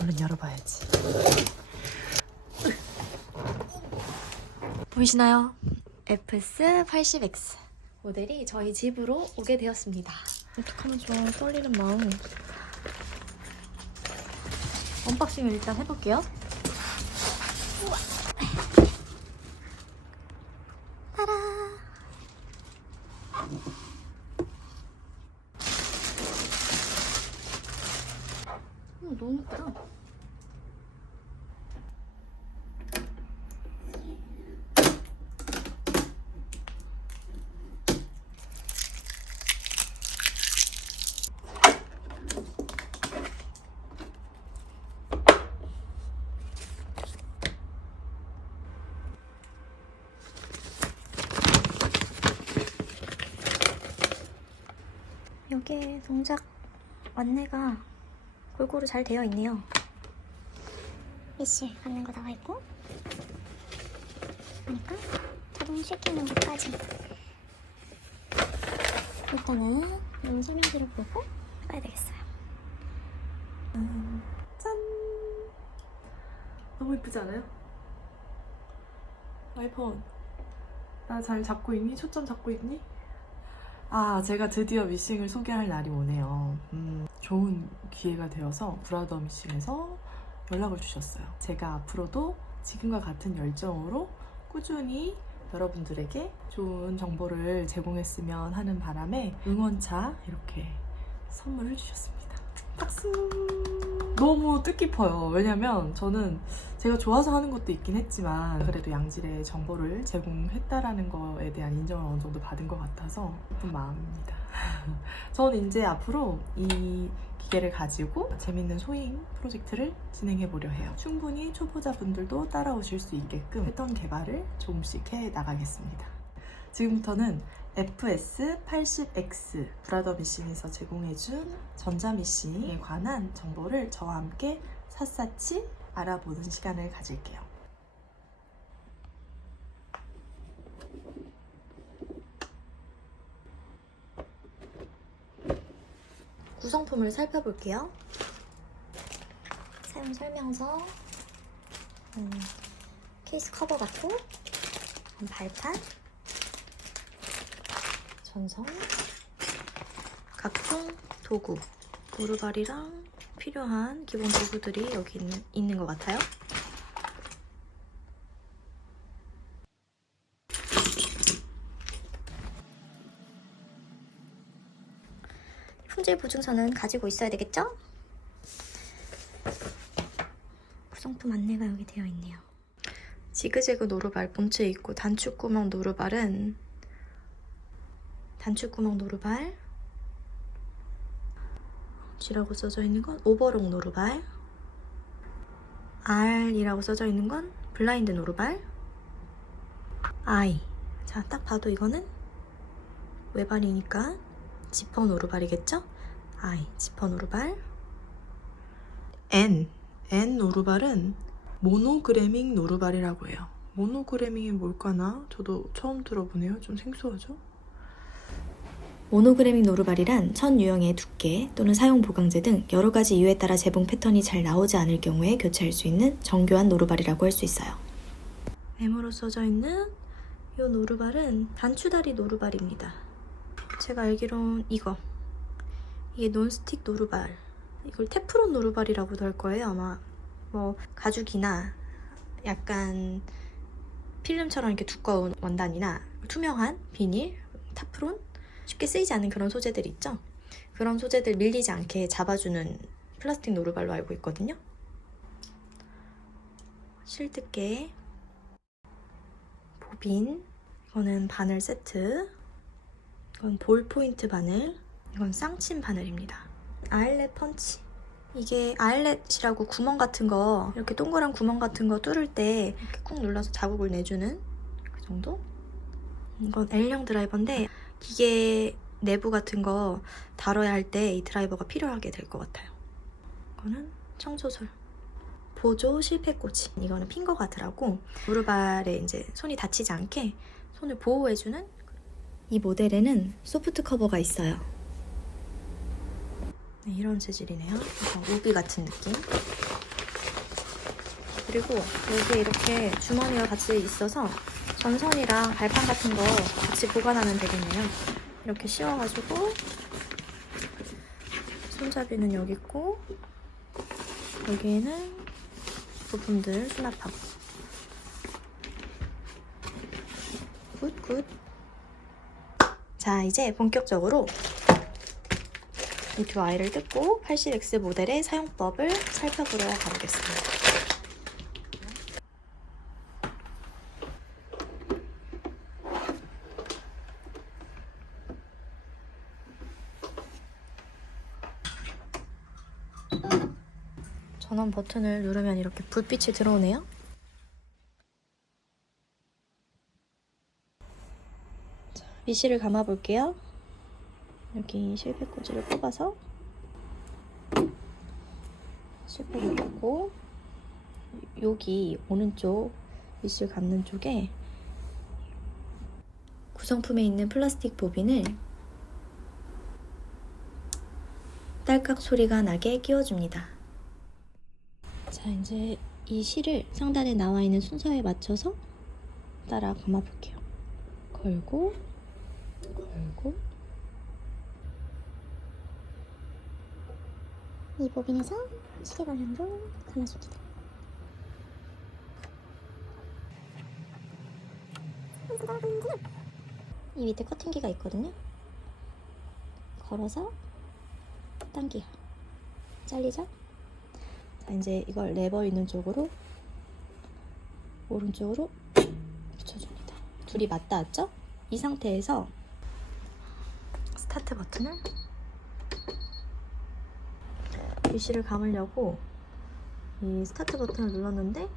얼른 열어봐야지. 보이시나요? FS80X 모델이 저희 집으로 오게 되었습니다. 어떡하면 좋아. 떨리는 마음. 언박싱을 일단 해볼게요. 우와. 따라. 너무 예쁘다. 여기에 동작 안내가 골고루 잘 되어 있네요. 미실 받는 거 나와 있고, 그러니까 자동 쉐키는 것까지. 일단은 이 설명서를 보고 해봐야 되겠어요. 짠! 너무 예쁘지 않아요? 아이폰, 나 잘 잡고 있니? 초점 잡고 있니? 아, 제가 드디어 미싱을 소개할 날이 오네요. 좋은 기회가 되어서 브라더 미싱에서 연락을 주셨어요. 제가 앞으로도 지금과 같은 열정으로 꾸준히 여러분들에게 좋은 정보를 제공했으면 하는 바람에 응원차 이렇게 선물을 주셨습니다. 박수! 너무 뜻깊어요. 왜냐면 저는 제가 좋아서 하는 것도 있긴 했지만 그래도 양질의 정보를 제공했다라는 거에 대한 인정을 어느 정도 받은 것 같아서 기쁜 마음입니다. 저는 이제 앞으로 이 기계를 가지고 재밌는 소잉 프로젝트를 진행해 보려 해요. 충분히 초보자분들도 따라오실 수 있게끔 패턴 개발을 조금씩 해 나가겠습니다. 지금부터는 FS80X 브라더 미싱에서 제공해준 전자미싱에 관한 정보를 저와 함께 샅샅이 알아보는 시간을 가질게요. 구성품을 살펴볼게요. 사용 설명서, 케이스 커버 같고, 발판, 전선, 각종 도구, 노루발이랑 필요한 기본 도구들이 여기 있는 것 같아요. 품질 보증서는 가지고 있어야 되겠죠? 구성품 안내가 여기 되어 있네요. 지그재그 노루발 본체 있고 단축구멍 노루발은 단축구멍 노루발, G라고 써져 있는 건 오버록 노루발, R이라고 써져 있는 건 블라인드 노루발, I. 자, 딱 봐도 이거는 외발이니까 지퍼 노루발이겠죠? I, 지퍼 노루발. N 노루발은 모노그래밍 노루발이라고 해요. 모노그래밍이 뭘까나? 저도 처음 들어보네요. 좀 생소하죠? 모노그래밍 노루발이란 천 유형의 두께 또는 사용 보강제 등 여러 가지 이유에 따라 재봉 패턴이 잘 나오지 않을 경우에 교체할 수 있는 정교한 노루발이라고 할 수 있어요. M으로 써져 있는 이 노루발은 단추다리 노루발입니다. 제가 알기론 이게 논스틱 노루발, 이걸 테프론 노루발이라고도 할 거예요. 아마 뭐 가죽이나 약간 필름처럼 이렇게 두꺼운 원단이나 투명한 비닐, 타프론, 쉽게 쓰이지 않는 그런 소재들 있죠? 그런 소재들 밀리지 않게 잡아주는 플라스틱 노루발로 알고 있거든요. 실뜨개, 보빈, 이거는 바늘 세트, 이건 볼 포인트 바늘, 이건 쌍침 바늘입니다. 아일렛 펀치, 이게 아일렛이라고 구멍 같은 거, 이렇게 동그란 구멍 같은 거 뚫을 때 이렇게 꾹 눌러서 자국을 내주는 그 정도? 이건 L형 드라이버인데 기계 내부 같은 거 다뤄야 할 때 이 드라이버가 필요하게 될 것 같아요. 이거는 청소솔, 보조 실패꽂이, 이거는 핑거 가드라고 무릎발에 이제 손이 다치지 않게 손을 보호해주는. 이 모델에는 소프트 커버가 있어요. 네, 이런 재질이네요. 약간 우비 같은 느낌. 그리고 여기에 이렇게 주머니가 같이 있어서 전선이랑 발판 같은 거 같이 보관하면 되겠네요. 이렇게 씌워가지고 손잡이는 여기 있고 여기에는 부품들 수납하고 굿. 자, 이제 본격적으로 이 두 아이를 뜯고 80X 모델의 사용법을 살펴보러 가보겠습니다. 전원 버튼을 누르면 이렇게 불빛이 들어오네요. 자, 미시를 감아 볼게요. 여기 실패 꽂이를 뽑아서 실패를 꽂고 여기 오른쪽 미실 감는 쪽에 구성품에 있는 플라스틱 보빈을 딸깍 소리가 나게 끼워줍니다. 자, 이제 이 실을 상단에 나와 있는 순서에 맞춰서 따라 감아 볼게요. 걸고 이 보빈에서 시계 방향으로 감아줍니다. 이 밑에 커팅기가 있거든요. 걸어서 당겨. 잘리죠? 자, 이제 이걸 레버 있는 쪽으로 오른쪽으로 붙여줍니다. 둘이 맞닿았죠? 이 상태에서 스타트 버튼을 미시를 감으려고 이 스타트 버튼을 눌렀는데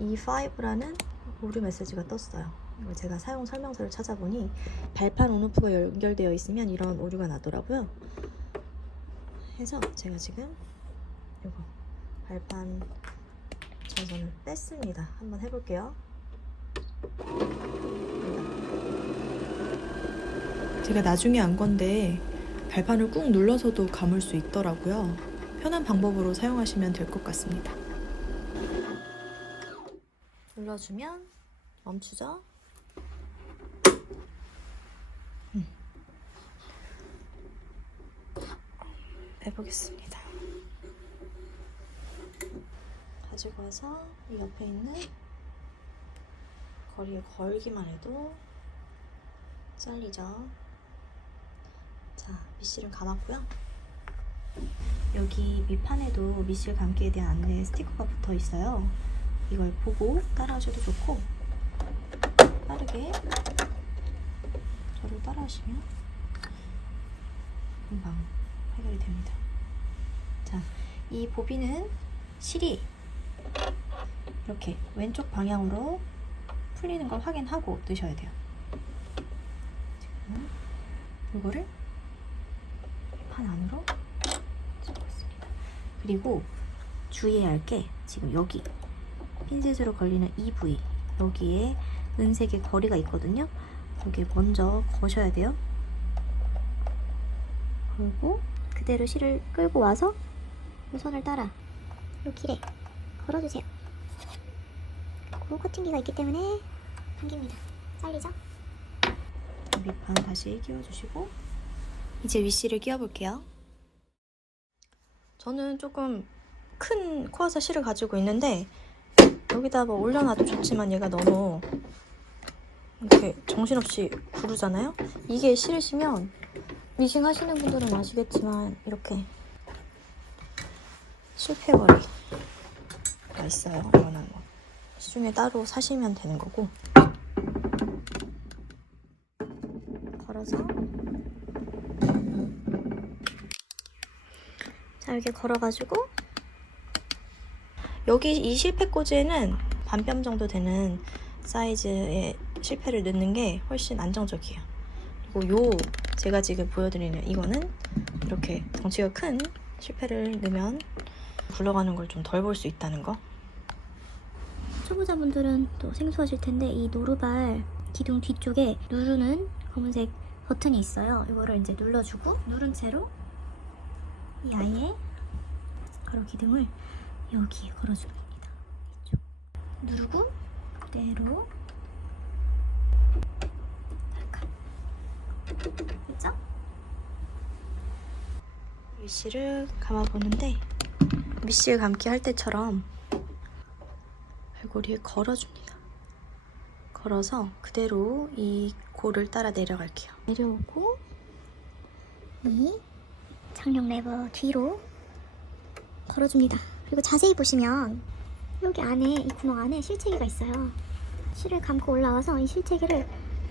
E5라는 오류 메시지가 떴어요. 이거 제가 사용 설명서를 찾아보니 발판 온오프가 연결되어 있으면 이런 오류가 나더라고요. 해서 제가 지금 이거 발판 전선을 뺐습니다. 한번 해볼게요. 제가 나중에 안 건데 발판을 꾹 눌러서도 감을 수 있더라고요. 편한 방법으로 사용하시면 될 것 같습니다. 눌러주면 멈추죠? 해보겠습니다. 가지고 와서 이 옆에 있는 거리에 걸기만 해도 잘리죠. 자, 미실은 감았고요. 여기 밑판에도 미실 감기에 대한 안내 스티커가 붙어 있어요. 이걸 보고 따라하셔도 좋고 빠르게 저를 따라하시면 금방 해결이 됩니다. 자, 이 보빈은 실이 이렇게 왼쪽 방향으로 풀리는 걸 확인하고 넣으셔야 돼요. 지금 이거를 판 안으로 넣고 있습니다. 그리고 주의해야 할 게 지금 여기 핀셋으로 걸리는 이 부위 여기에 은색의 거리가 있거든요. 여기에 먼저 거셔야 돼요. 그리고 그대로 실을 끌고 와서 이 선을 따라 이 길에 걸어주세요. 그리고 커팅기가 있기 때문에 당깁니다. 잘리죠? 밑판 다시 끼워주시고 이제 윗실을 끼워볼게요. 저는 조금 큰 코아사 실을 가지고 있는데 여기다 뭐 올려놔도 좋지만 얘가 너무 이렇게 정신없이 구르잖아요? 이게 싫으시면 미싱 하시는 분들은 아시겠지만 이렇게 실패거리가 있어요. 이거는 뭐 시중에 따로 사시면 되는 거고 걸어서 자 이렇게 걸어가지고 여기 이 실패 꽂이에는 반뼘 정도 되는 사이즈의 실패를 넣는 게 훨씬 안정적이에요. 그리고 요 제가 지금 보여드리는 이거는 이렇게 덩치가 큰 실패를 넣으면 굴러가는 걸 좀 덜 볼 수 있다는 거. 초보자분들은 또 생소하실 텐데 이 노루발 기둥 뒤쪽에 누르는 검은색 버튼이 있어요. 이거를 이제 눌러주고 누른 채로 이 아이의 가로 기둥을 여기에 걸어줍니다. 누르고 그대로 그죠? 미시를 감아보는데 미시 감기 할 때처럼 갈고리에 걸어줍니다. 걸어서 그대로 이 골을 따라 내려갈게요. 내려오고 이 장력 레버 뒤로 걸어줍니다. 그리고 자세히 보시면 여기 안에 이 구멍 안에 실체기가 있어요. 실을 감고 올라와서 이 실체기를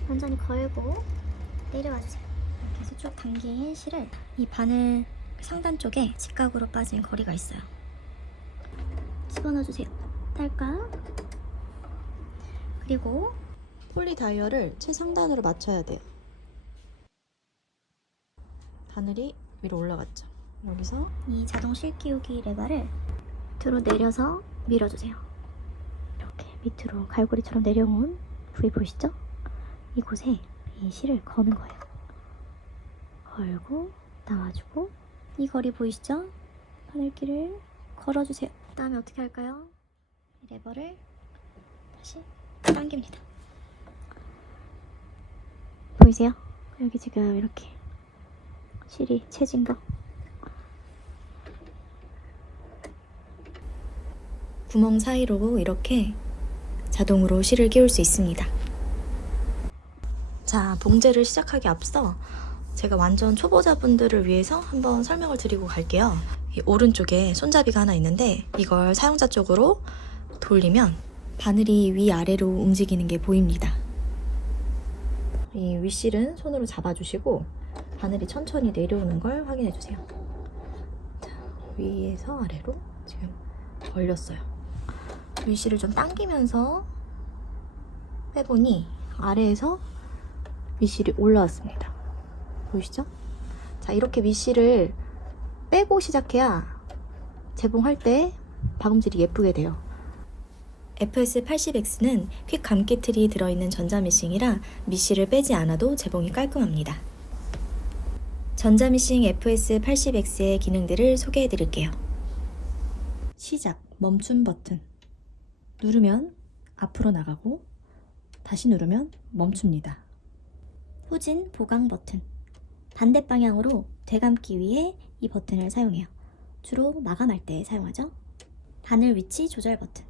완전히 걸고 내려와 주세요. 이렇게 해서 쭉 당긴 실을 이 바늘 상단 쪽에 직각으로 빠진 거리가 있어요. 집어넣어 주세요. 딸깍. 그리고 폴리 다이얼을 최상단으로 맞춰야 돼요. 바늘이 위로 올라갔죠. 여기서 이 자동 실 끼우기 레버를 밑으로 내려서 밀어주세요. 이렇게 밑으로 갈고리처럼 내려온 부위 보이시죠? 이곳에 이 실을 거는 거예요. 걸고 나와주고 이 거리 보이시죠? 바늘길을 걸어주세요. 그 다음에 어떻게 할까요? 이 레버를 다시 당깁니다. 보이세요? 여기 지금 이렇게 실이 채진 거. 구멍 사이로 이렇게 자동으로 실을 끼울 수 있습니다. 자, 봉제를 시작하기 앞서 제가 완전 초보자분들을 위해서 한번 설명을 드리고 갈게요. 이 오른쪽에 손잡이가 하나 있는데 이걸 사용자 쪽으로 돌리면 바늘이 위아래로 움직이는 게 보입니다. 이 윗실은 손으로 잡아주시고 바늘이 천천히 내려오는 걸 확인해주세요. 자, 위에서 아래로 지금 걸렸어요. 윗실을 좀 당기면서 빼보니 아래에서 윗실이 올라왔습니다. 보이시죠? 자, 이렇게 윗실을 빼고 시작해야 재봉할 때 박음질이 예쁘게 돼요. FS80X는 퀵 감기 틀이 들어있는 전자미싱이라 미싱을 빼지 않아도 재봉이 깔끔합니다. 전자미싱 FS80X의 기능들을 소개해 드릴게요. 시작, 멈춤 버튼. 누르면 앞으로 나가고 다시 누르면 멈춥니다. 후진 보강 버튼. 반대 방향으로 되감기 위해 이 버튼을 사용해요. 주로 마감할 때 사용하죠. 바늘 위치 조절 버튼.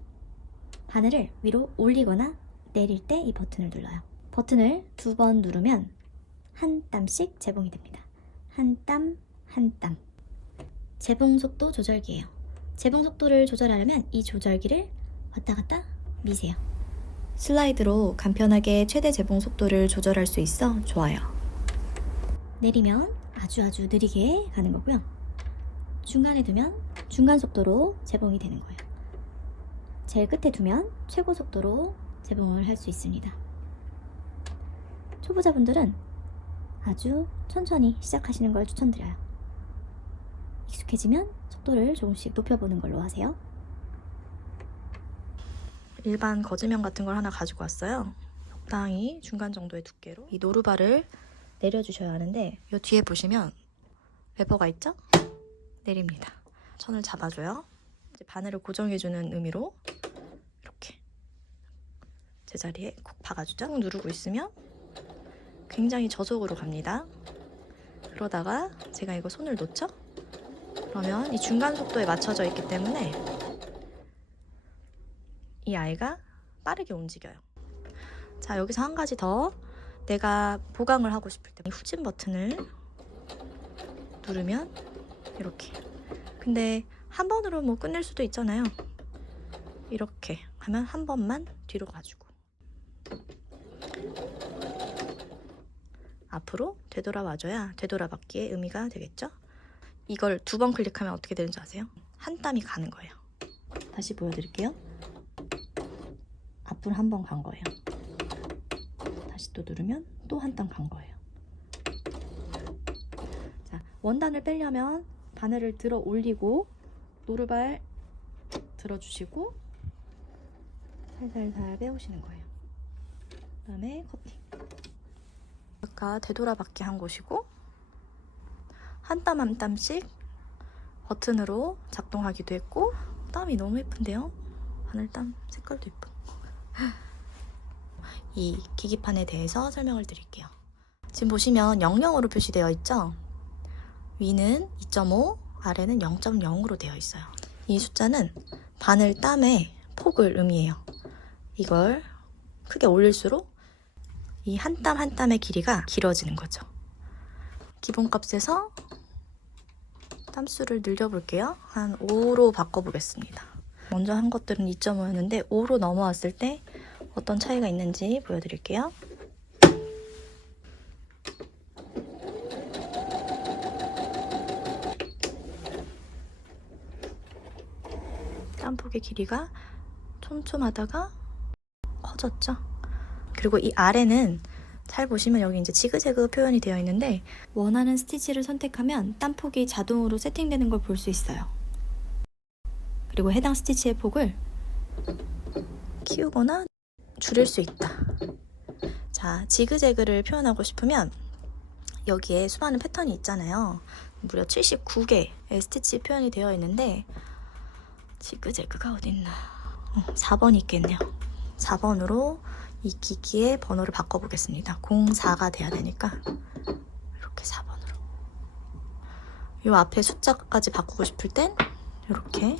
바늘을 위로 올리거나 내릴 때 이 버튼을 눌러요. 버튼을 2번 누르면 한 땀씩 재봉이 됩니다. 한 땀, 한 땀. 재봉 속도 조절기예요. 재봉 속도를 조절하려면 이 조절기를 왔다 갔다 미세요. 슬라이드로 간편하게 최대 재봉 속도를 조절할 수 있어 좋아요. 내리면 아주 느리게 가는 거고요. 중간에 두면 중간 속도로 재봉이 되는 거예요. 제일 끝에 두면 최고 속도로 재봉을 할 수 있습니다. 초보자분들은 아주 천천히 시작하시는 걸 추천드려요. 익숙해지면 속도를 조금씩 높여보는 걸로 하세요. 일반 거즈면 같은 걸 하나 가지고 왔어요. 적당히 중간 정도의 두께로 이 노루발을 내려주셔야 하는데 이 뒤에 보시면 레버가 있죠? 내립니다. 천을 잡아줘요. 이제 바늘을 고정해주는 의미로 이렇게 제자리에 콕 박아주죠. 누르고 있으면 굉장히 저속으로 갑니다. 그러다가 제가 이거 손을 놓죠? 그러면 이 중간 속도에 맞춰져 있기 때문에 이 아이가 빠르게 움직여요. 자, 여기서 한 가지 더. 내가 보강을 하고 싶을 때 후진 버튼을 누르면 이렇게. 근데 한 번으로 뭐 끝낼 수도 있잖아요. 이렇게 하면 한 번만 뒤로 가지고 앞으로 되돌아와줘야 되돌아받기의 의미가 되겠죠? 이걸 2번 클릭하면 어떻게 되는지 아세요? 한 땀이 가는 거예요. 다시 보여드릴게요. 앞으로 한 번 간 거예요. 다시 또 누르면 또 한 땀 간 거예요. 자, 원단을 빼려면 바늘을 들어 올리고 노루발 들어주시고 살살살 빼오시는 거예요. 그 다음에 커팅. 아까 되돌아받기 한 곳이고 한 땀 한 땀씩 버튼으로 작동하기도 했고 땀이 너무 예쁜데요? 바늘땀 색깔도 예쁜. 이 계기판에 대해서 설명을 드릴게요. 지금 보시면 00으로 표시되어 있죠? 위는 2.5, 아래는 0.0으로 되어 있어요. 이 숫자는 바늘땀의 폭을 의미해요. 이걸 크게 올릴수록 이 한 땀 한 땀의 길이가 길어지는 거죠. 기본값에서 땀수를 늘려볼게요. 한 5로 바꿔보겠습니다. 먼저 한 것들은 2.5였는데 5로 넘어왔을 때 어떤 차이가 있는지 보여드릴게요. 땀폭의 길이가 촘촘하다가 커졌죠. 그리고 이 아래는 잘 보시면 여기 이제 지그재그 표현이 되어 있는데 원하는 스티치를 선택하면 땀폭이 자동으로 세팅되는 걸 볼 수 있어요. 그리고 해당 스티치의 폭을 키우거나 줄일 수 있다. 자, 지그재그를 표현하고 싶으면 여기에 수많은 패턴이 있잖아요. 무려 79개의 스티치 표현이 되어 있는데 지그재그가 어딨나? 4번이 있겠네요. 4번으로 이 기기의 번호를 바꿔보겠습니다. 04가 돼야 되니까 이렇게 4번으로. 이 앞에 숫자까지 바꾸고 싶을 땐 이렇게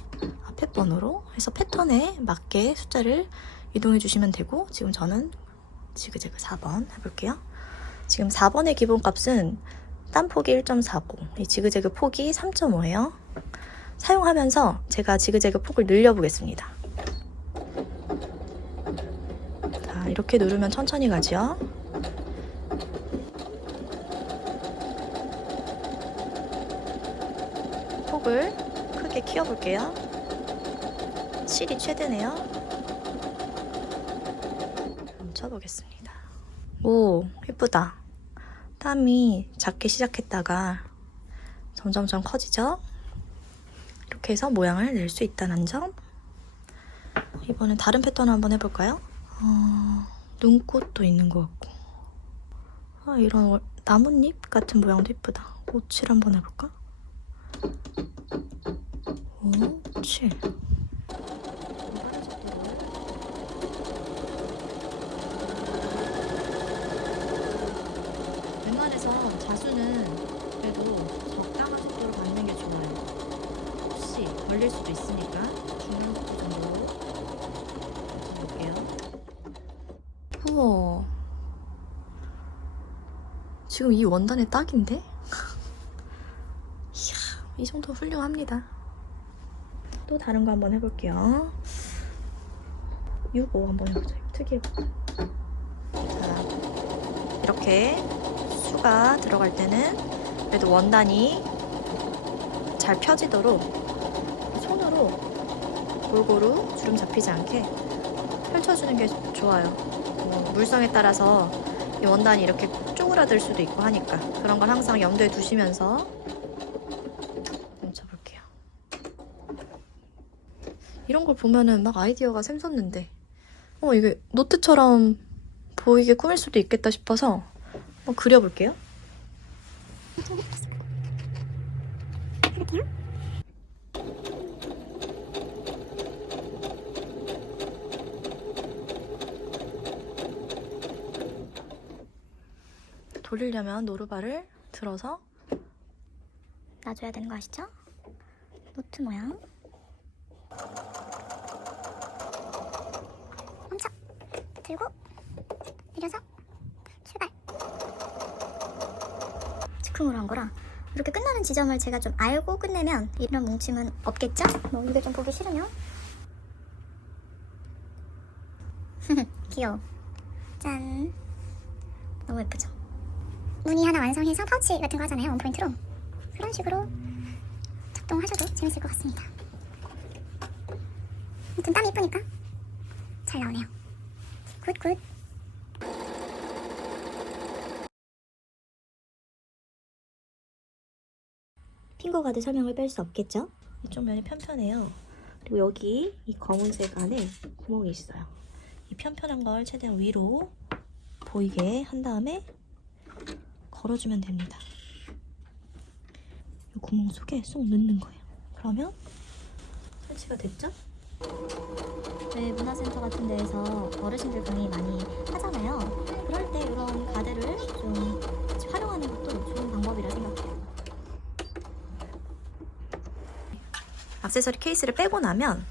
앞에 번호로 해서 패턴에 맞게 숫자를 이동해 주시면 되고, 지금 저는 지그재그 4번 해볼게요. 지금 4번의 기본값은 땀폭이 1.49, 이 지그재그 폭이 3.5예요. 사용하면서 제가 지그재그 폭을 늘려보겠습니다. 자, 이렇게 누르면 천천히 가죠. 폭을 크게 키워볼게요. 7이 최대네요. 멈춰보겠습니다. 오, 예쁘다. 땀이 작게 시작했다가 점점점 커지죠? 이렇게 해서 모양을 낼 수 있다는 점. 이번엔 다른 패턴을 한번 해볼까요? 눈꽃도 있는 것 같고, 이런 나뭇잎 같은 모양도 예쁘다. 57 한번 해볼까? 57. 웬만해서 자수는 그래도 적당한 속도로 받는 게 좋아요. 혹시 걸릴 수도 있으니까 중간 속도 정도로 볼게요. 어머, 지금 이 원단의 딱인데? 이야, 이 정도 훌륭합니다. 또 다른 거 한번 해볼게요. 6, 5 한번 해보자. 특이해. 자, 이렇게 수가 들어갈 때는 그래도 원단이 잘 펴지도록 손으로 골고루 주름 잡히지 않게 펼쳐주는 게 좋아요. 물성에 따라서 이 원단이 이렇게 쪼그라들 수도 있고 하니까 그런 걸 항상 염두에 두시면서 뭉쳐볼게요. 이런 걸 보면은 막 아이디어가 샘솟는데 이게 노트처럼 보이게 꾸밀 수도 있겠다 싶어서 한번 그려볼게요. 돌리려면 노루발을 들어서 놔줘야 되는 거 아시죠? 노트 모양. 멈춰. 들고 내려서 출발. 즉흥으로 한 거라 이렇게 끝나는 지점을 제가 좀 알고 끝내면 이런 뭉침은 없겠죠? 뭐 이게 좀 보기 싫으면. 귀여워. 짠. 너무 예쁘죠? 무늬 하나 완성해서 파우치 같은 거 하잖아요. 원포인트로. 그런 식으로 작동하셔도 재밌을 것 같습니다. 아무튼 땀이 이쁘니까 잘 나오네요. 굿. 핑거 가드 설명을 뺄 수 없겠죠? 이쪽 면이 편편해요. 그리고 여기 이 검은색 안에 구멍이 있어요. 이 편편한 걸 최대한 위로 보이게 한 다음에 걸어주면 됩니다. 이 구멍 속에 쏙 넣는 거예요. 그러면 설치가 됐죠? 저희 문화센터 같은 데에서 어르신들 강의 많이 하잖아요. 그럴 때 이런 가드를 좀 같이 활용하는 것도 좋은 방법이라 생각해요. 액세서리 케이스를 빼고 나면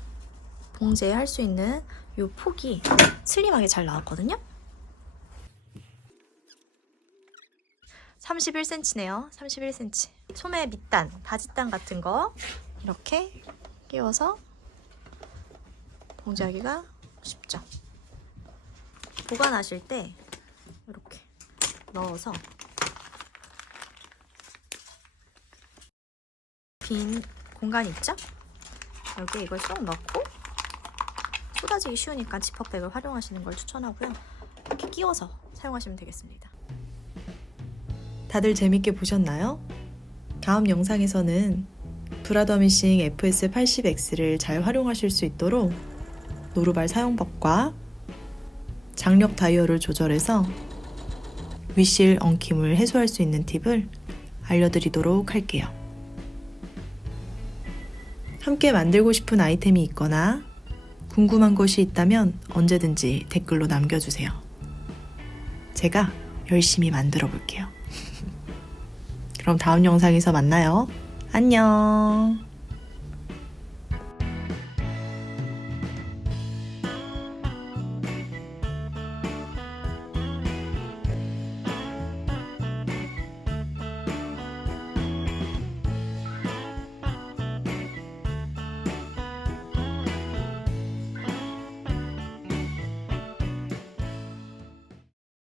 봉제에 할 수 있는 이 폭이 슬림하게 잘 나왔거든요. 31cm네요. 31cm. 소매 밑단, 바지단 같은 거 이렇게 끼워서 봉제하기가 쉽죠. 보관하실 때 이렇게 넣어서 빈 공간이 있죠? 여기에 이걸 쏙 넣고 쏟아지기 쉬우니까 지퍼백을 활용하시는 걸 추천하고요. 이렇게 끼워서 사용하시면 되겠습니다. 다들 재밌게 보셨나요? 다음 영상에서는 브라더 미싱 FS80X를 잘 활용하실 수 있도록 노루발 사용법과 장력 다이얼을 조절해서 위실 엉킴을 해소할 수 있는 팁을 알려드리도록 할게요. 함께 만들고 싶은 아이템이 있거나 궁금한 것이 있다면 언제든지 댓글로 남겨주세요. 제가 열심히 만들어 볼게요. 그럼 다음 영상에서 만나요. 안녕.